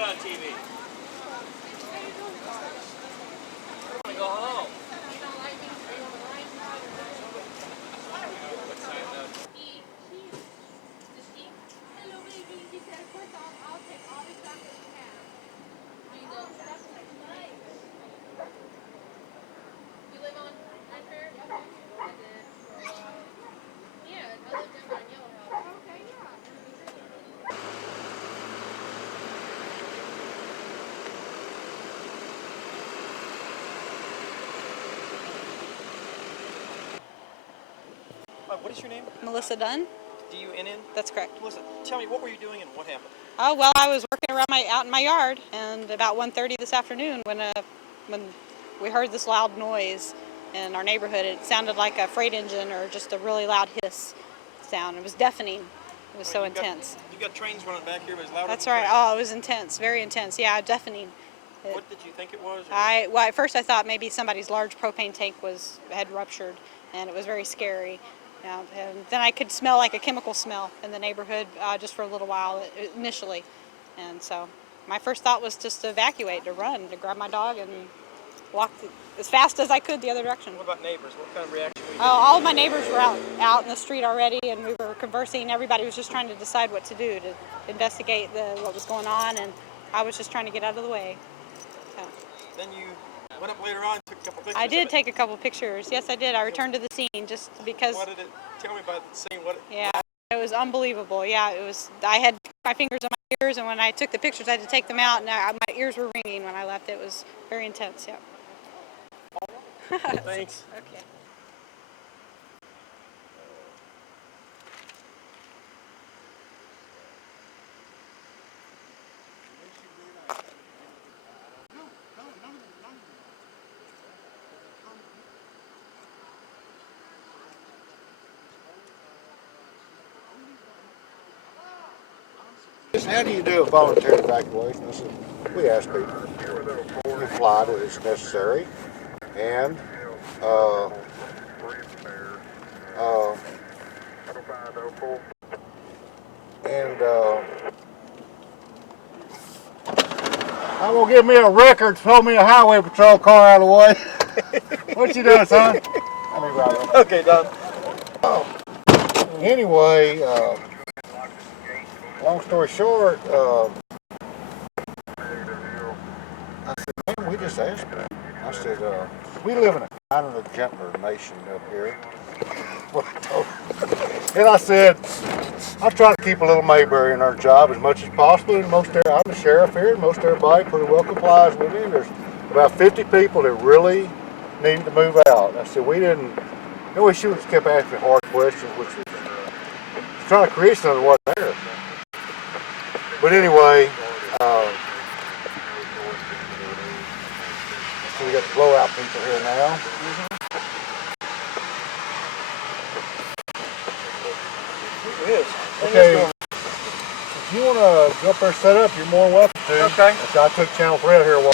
that on TV. I want to go home. Hello, baby. He said, of course, I'll take all the chocolate you have. You know, that's nice. You live on Hunter? I did. Yeah, I lived down by Yellow House. Okay, yeah. What is your name? Melissa Dunn. D-U-N-N? That's correct. Melissa, tell me, what were you doing and what happened? Oh, well, I was working around out in my yard, and about 1:30 this afternoon when we heard this loud noise in our neighborhood. It sounded like a freight engine or just a really loud hiss sound. It was deafening. It was so intense. You got trains running back here, but it's louder. That's right. Oh, it was intense, very intense. Yeah, deafening. What did you think it was? Well, at first I thought maybe somebody's large propane tank had ruptured, and it was very scary. And then I could smell like a chemical smell in the neighborhood just for a little while initially. And so my first thought was just to evacuate, to run, to grab my dog and walk as fast as I could the other direction. What about neighbors? What kind of reaction were you all of my neighbors were out in the street already, and we were conversing. Everybody was just trying to decide what to do, to investigate what was going on, and I was just trying to get out of the way. So. Then you went up later on and took a couple pictures. I did take a couple pictures. Yes, I did. I returned to the scene just because. What did it tell me about the scene? Yeah, it was unbelievable. Yeah, it was. I had my fingers on my ears, and when I took the pictures, I had to take them out, and my ears were ringing when I left. It was very intense. Yeah. Thanks. Okay. How do you do a voluntary evacuation? We ask people. You fly to it's necessary, and I'm gonna give me a record, throw me a highway patrol car out of the way. What you doing, son? Okay, Don. Anyway, long story short, I said, man, we just asked them. I said, we live in a kind of a gentler nation up here. Well, I told them. And I said, I try to keep a little Mayberry in our job as much as possible. And I'm the sheriff here, and most everybody pretty well complies with me. There's about 50 people that really needed to move out. I said, we should have kept asking hard questions, which was trying to create something that wasn't there. But anyway, so we got the blowout people here now. It is. Okay. If you want to go up there and set up, you're more than welcome to. Okay. I took Channel 3 out here a while.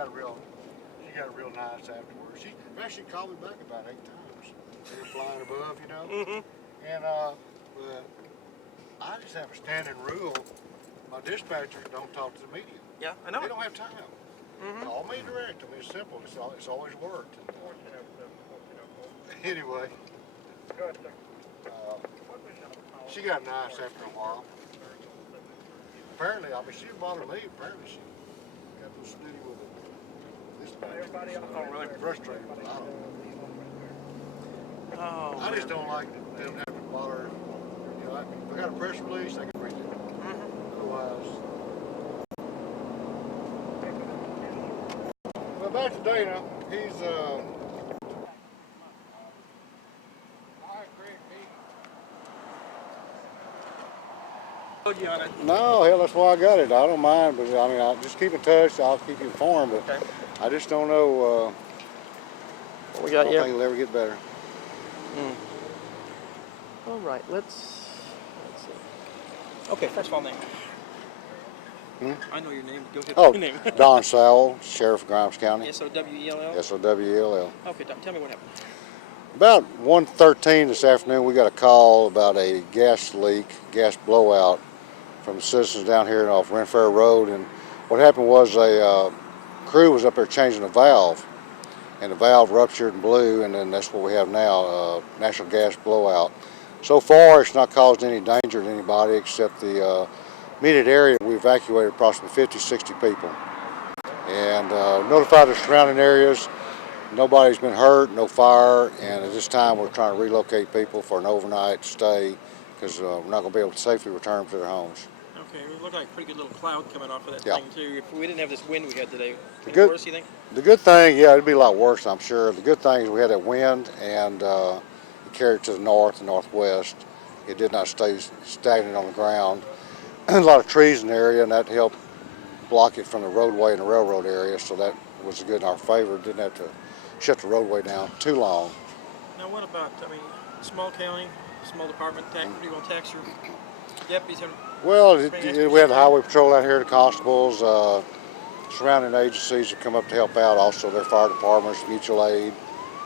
got a real nice afterwards. She actually called me back about 8 times. They were flying above, you know. And but I just have a standing rule. My dispatchers don't talk to the media. Yeah, I know. They don't have time. Call me direct. I mean, it's simple. It's always worked. Anyway, she got nice after a while. Apparently, I mean, she didn't bother me. Apparently, she got a little snooty with it. This bad. Oh, really? Frustrated, but I don't know. Oh, I just don't like them having to bother. You know, if I got a press release, I can read it. Otherwise. Well, back to Dana. He's you on it. No, hell, that's why I got it. I don't mind, but I mean, I just keep in touch. I'll keep you informed, but Okay. I just don't know. What we I got don't here? think it'll ever get better. All right, let's see. Okay, first of all, name. I know your name. Go ahead. Oh, Your name. Don Sowell, Sheriff of Grimes County. S-O-W-E-L-L? S-O-W-E-L-L. Okay, tell me what happened. About 1:13 this afternoon, we got a call about a gas leak, gas blowout from the citizens down here off Ren Fair Road. And what happened was a crew was up there changing a valve, and the valve ruptured and blew, and then that's what we have now, natural gas blowout. So far, it's not caused any danger to anybody except the immediate area. We evacuated approximately 50, 60 people and notified the surrounding areas. Nobody's been hurt, no fire, and at this time we're trying to relocate people for an overnight stay because we're not going to be able to safely return them to their homes. Okay, it looked like a pretty good little cloud coming off of that Yeah. thing, too. If we didn't have this wind we had today, any good- worse, you think? The good thing, yeah, it'd be a lot worse, I'm sure. The good thing is we had that wind and it carried it to the north and northwest. It did not stay stagnant on the ground. A lot of trees in the area, and that helped block it from the roadway and the railroad area, so that was good in our favor. Didn't have to shut the roadway down too long. Now, what about, I mean, small county, small department, what do you want to tax your deputies? Well, we had the highway patrol out here, the constables, surrounding agencies have come up to help out, also their fire departments, mutual aid.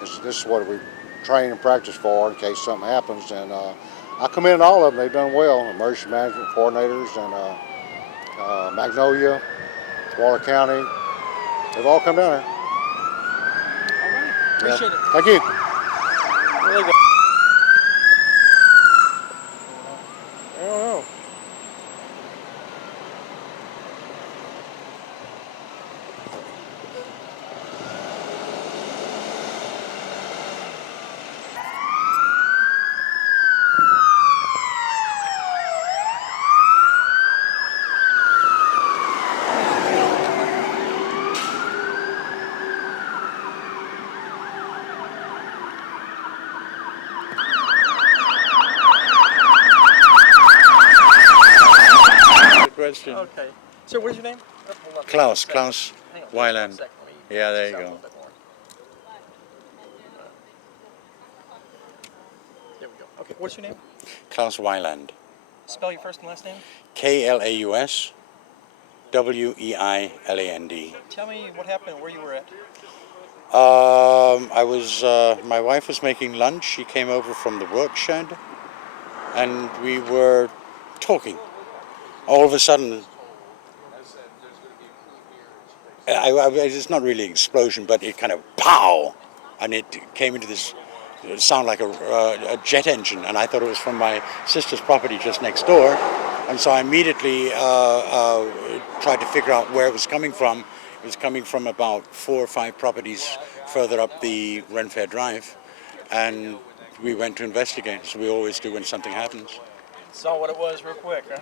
This is what we train and practice for in case something happens, and I commend all of them. They've done well. Emergency management coordinators and Magnolia, Waller County, they've all come down here. All right, appreciate it. Thank you. Really good. I don't know. Question. Okay. Sir, what is your name? Klaus Hang on, Weiland. just a second. Let me Yeah, there you sound a go. little bit more. There we go. Okay, what's your name? Klaus Weiland. Spell your first and last name. Klaus Weiland. Tell me what happened and where you were at. My wife was making lunch. She came over from the work shed, and we were talking. All of a sudden, it's not really an explosion, but it kind of pow, and it came into this sound like a jet engine, and I thought it was from my sister's property just next door, and so I immediately tried to figure out where it was coming from. It was coming from about 4 or 5 properties further up the Ren Fair Drive, and we went to investigate, as we always do when something happens. Saw what it was real quick, huh?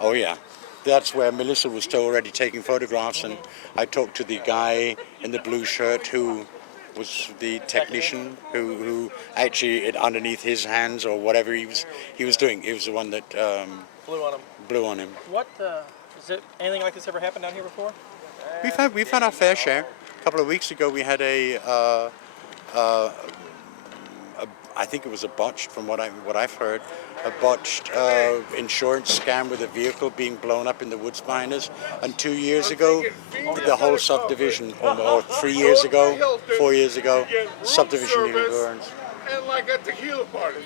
Oh yeah, that's where Melissa was already taking photographs, and I talked to the guy in the blue shirt who was the technician who actually underneath his hands or whatever he was doing, he was the one that Blew on him. him. What, is it anything like this ever happened down here before? We've had our fair share. A couple of weeks ago we had a I think it was a botched, from what I've heard, a botched insurance scam with a vehicle being blown up in the woods behind us. And 2 years ago, the whole subdivision, or 3 years ago, 4 years ago, subdivision nearly burned. And like a tequila party.